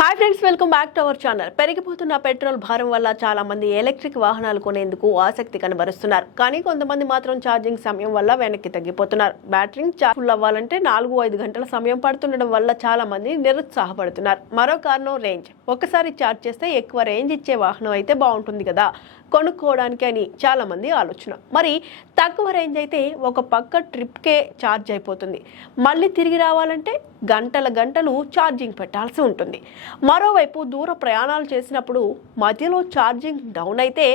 Hi friends welcome back to our channel పెరిగిపోతున్న petrol భారం వల్ల చాలా మంది ఎలక్ట్రిక్ వాహనాలు కొనేందుకు ఆసక్తి కనబరుస్తున్నారు. కానీ కొంతమంది మాత్రం ఛార్జింగ్ సమయం వల్ల వెనక్కి తగ్గిపోతున్నారు. బ్యాటరీ ఛార్జ్ ఫుల్ అవ్వాలంటే నాలుగు ఐదు గంటల సమయం పడుతుండడం వల్ల చాలా మంది నిరుత్సాహపడుతున్నారు. మరో కారణం రేంజ్ ఒకసారి ఛార్జ్ చేస్తే ఎక్కువ రేంజ్ ఇచ్చే వాహనం అయితే బాగుంటుంది కదా. కొనుక్కోవడానికి అని చాలా మంది ఆలోచన. మరి తక్కువ రేంజ్ అయితే ఒక పక్క ట్రిప్కే ఛార్జ్ అయిపోతుంది. మళ్ళీ తిరిగి రావాలంటే గంటల గంటలు ఛార్జింగ్ పెట్టాల్సి ఉంటుంది. మరోవైపు దూర ప్రయాణాలు చేసినప్పుడు మధ్యలో ఛార్జింగ్ డౌన్ అయితే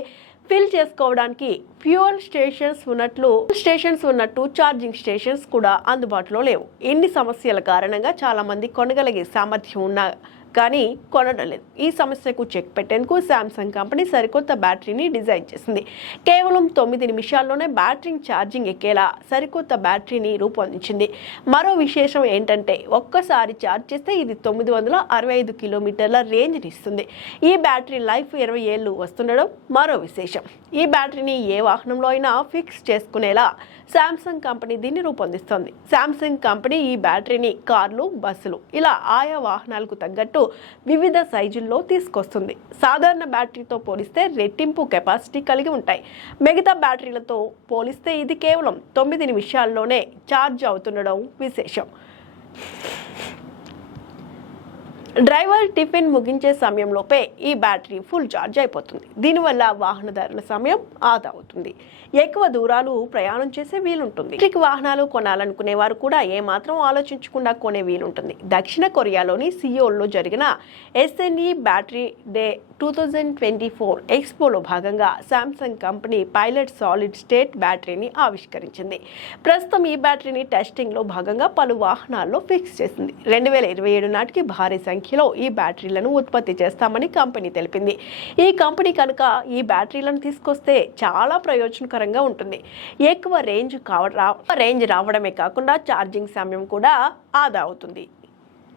ఫిల్ చేసుకోవడానికి ఫ్యూయల్ స్టేషన్స్ ఉన్నట్లు స్టేషన్స్ ఉన్నట్టు ఛార్జింగ్ స్టేషన్స్ కూడా అందుబాటులో లేవు. ఇన్ని సమస్యల కారణంగా చాలామంది కొనగలిగే సామర్థ్యం ఉన్న కానీ కొనడం లేదు. ఈ సమస్యకు చెక్ పెట్టేందుకు శాంసంగ్ కంపెనీ సరికొత్త బ్యాటరీని డిజైన్ చేసింది. కేవలం తొమ్మిది నిమిషాల్లోనే బ్యాటరీ ఛార్జింగ్ ఎక్కేలా సరికొత్త బ్యాటరీని రూపొందించింది. మరో విశేషం ఏంటంటే ఒక్కసారి ఛార్జ్ చేస్తే ఇది తొమ్మిది వందల అరవై ఐదు కిలోమీటర్ల రేంజ్ని ఇస్తుంది. ఈ బ్యాటరీ లైఫ్ ఇరవై ఏళ్ళు వస్తుండడం మరో విశేషం. ఈ బ్యాటరీని ఏ వాహనంలో అయినా ఫిక్స్ చేసుకునేలా శాంసంగ్ కంపెనీ దీన్ని రూపొందిస్తోంది. శాంసంగ్ కంపెనీ ఈ బ్యాటరీని కార్లు బస్సులు ఇలా ఆయా వాహనాలకు తగ్గట్టు వివిధ సైజుల్లో తీసుకొస్తుంది. సాధారణ బ్యాటరీతో పోలిస్తే రెట్టింపు కెపాసిటీ కలిగి ఉంటాయి. మిగతా బ్యాటరీలతో పోలిస్తే ఇది కేవలం తొమ్మిది నిమిషాల్లోనే ఛార్జ్ అవుతుండడం విశేషం. డ్రైవర్ టిఫిన్ ముగించే సమయంలోపే ఈ బ్యాటరీ ఫుల్ ఛార్జ్ అయిపోతుంది. దీనివల్ల వాహనదారుల సమయం ఆదా అవుతుంది. ఎక్కువ దూరాలు ప్రయాణం చేసే వీలుంటుంది. ఎలక్ట్రిక్ వాహనాలు కొనాలనుకునే వారు కూడా ఏమాత్రం ఆలోచించకుండా కొనే వీలుంటుంది. దక్షిణ కొరియాలోని సియోల్లో జరిగిన SNE battery day two thousand twenty four ఎక్స్పోలో భాగంగా Samsung company pilot solid state బ్యాటరీని ఆవిష్కరించింది. ప్రస్తుతం ఈ బ్యాటరీని టెస్టింగ్లో భాగంగా పలు వాహనాల్లో ఫిక్స్ చేసింది. రెండు వేల ఇరవై ఏడు నాటికి భారీ సంఖ్య సంఖ్యలో ఈ బ్యాటరీలను ఉత్పత్తి చేస్తామని కంపెనీ తెలిపింది. ఈ కంపెనీ కనుక ఈ బ్యాటరీలను తీసుకొస్తే చాలా ప్రయోజనకరంగా ఉంటుంది. ఎక్కువ రేంజ్ కావ రేంజ్ రావడమే కాకుండా ఛార్జింగ్ సమయం కూడా ఆదా అవుతుంది.